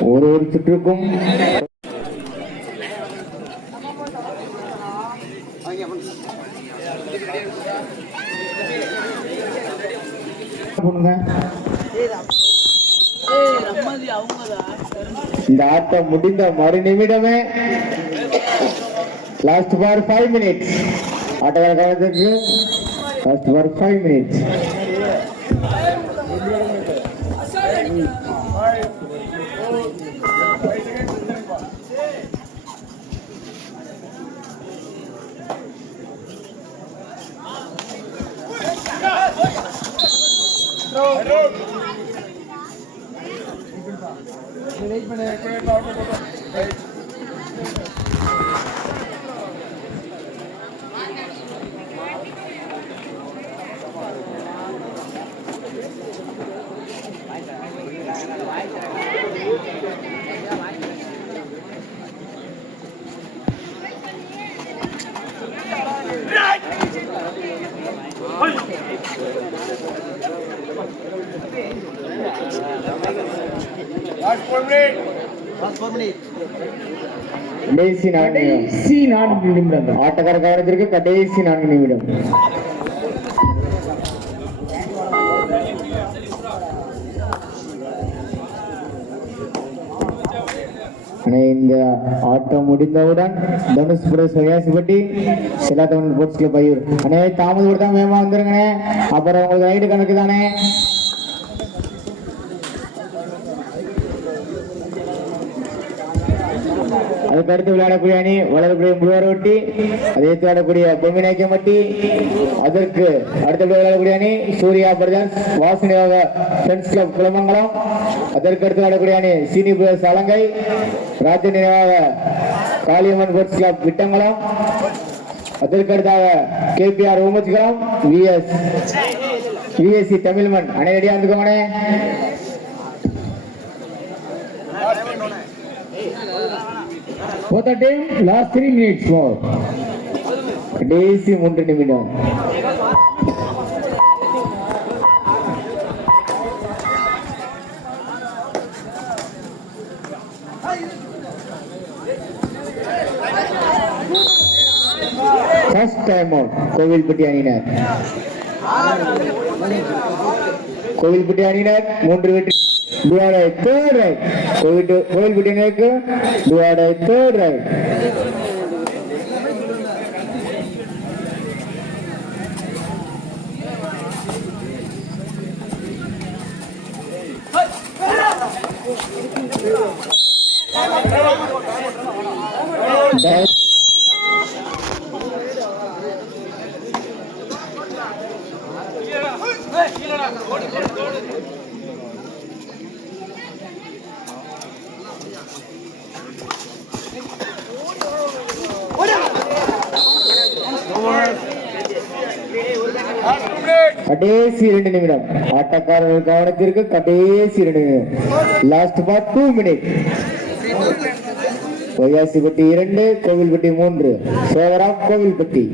ஒரு ஒரு சுற்றுக்கும். இந்த ஆட்டம் முடிந்த மறு நிமிடமே. லாஸ்ட் ஃபார் ஃபைவ் மினிட்ஸ் ஆட்டக்கார காலத்துக்கு லாஸ்ட் ஃபார் ஃபைவ் மினிட்ஸ் கடைசி நான்கு கடைசி நான்கு நிமிடம். ஆட்டக்கார கவனத்திற்கு கடைசி நான்கு நிமிடம். இந்த ஆட்டம் முடிந்தவுடன் தனுஷ் பிரஸ் சிலா தமிழ் ஸ்போர்ட்ஸ் கிளப் ஐயூர். அண்ணே தாமதப்படுத்தாம வேகமா வந்துருங்கண்ணே. அப்புறம் உங்களுக்கு ரைடு கணக்கு தானே? அதுக்கு அடுத்து விளையாடக்கூடிய அணி வளரக்கூடிய முழுவரொட்டி அதை எடுத்து விளையாடக்கூடிய பொம்மிநாயக்கம்பட்டி அதற்கு அடுத்து விளையாடக்கூடிய அணி சூர்யா பிரதர்ஸ் வாசனையாக ஃப்ரெண்ட்ஸ் கிளப் குளமங்கலம் அதற்கு அடுத்து விளையாடக்கூடிய அணி சீனி பிரதர்ஸ் அலங்கை ராஜ நினைவாக காளியம்மன் ஸ்போர்ட்ஸ் கிளப் விட்டங்குளம் அதற்கு அடுத்தாக கேபிஆர் ஊமச்சிகுளம் விஎஸ் விஎஸ்சி தமிழ்மன் அனைவரையா இருந்துக்கோங்கண்ணே For the time, last three minutes more. கடைசி மூன்று நிமிடம் ஃபர்ஸ்ட் டைம் அவுட் கோவில்பட்டி அணியினர் கோவில்பட்டி அணியினர் மூன்று வெற்றி டுவாடை தேர்ட் ரைட் கோவில் கோவில்பட்டி அணிக்கு டுவாடை தேர்ட் ரைட் கடைசி இரண்டு நிமிடம். ஆட்டக்காரர்கள் கவனத்திற்கு கடைசி இரண்டு நிமிடம். Last for two minute Poyyasipatti இரண்டு கோவில்பட்டி மூன்று. சோதரா கோவில்பட்டி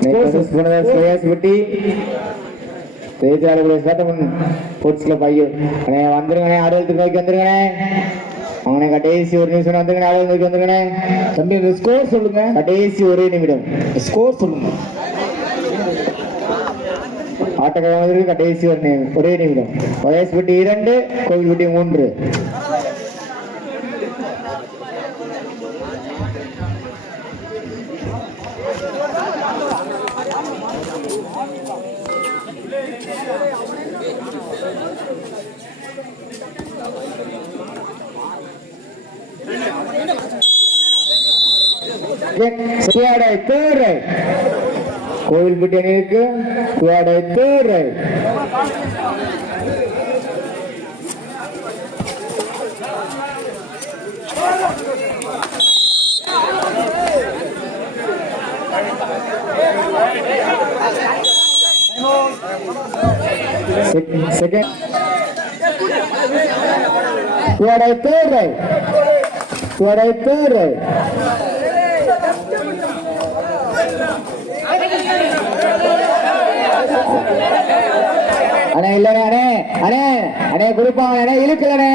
பொய்யாசிப்பட்டி பேச்சாளர்களுடைய சேத்தமன் ஸ்போர்ட்ஸ் கிளப் ஐயோ அண்ணே வந்துருங்கண்ணே ஆடுவலத்துக்கு நோக்கி வந்துருங்கண்ணே அவனை கடைசி ஒரு நிமிஷம் வந்துருங்கண்ணே ஆடுவல் நோக்கி வந்துருங்கண்ணே தம்பி ஸ்கோர் சொல்லுங்க கடைசி ஒரே நிமிடம் ஸ்கோர் சொல்லுங்க ஆட்டக்காரர்கள் கடைசி ஒரு நிமி- ஒரே நிமிடம். வயசுப்பட்டி இரண்டு கோவில்பட்டி மூன்று. சுவாடை தேரை கோவில்பட்டி அணிக்கு சுவாடை தேரை. செகண்ட் சுவாடை தேரை சுவாடை தேரை அண்ணே இல்லண்ணே அண்ணே அண்ணே அண்ணே கொடுப்பாங்க அண்ணே இழுக்கலண்ணே.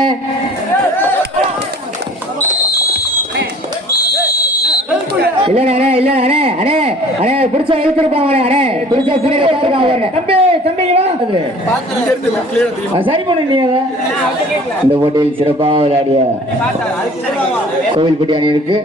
இல்லண்ணே இல்ல அண்ணே அண்ணே அண்ணே பிடிச்சா இழுத்துருப்பாங்க அண்ணே பிடிச்சா பின்னாடி பாருங்க தம்பி தம்பி சரி பண்ணு நீ அதை. இந்த போட்டியில் சிறப்பாக விளையாடிய கோவில்பட்டி அணியிற்கு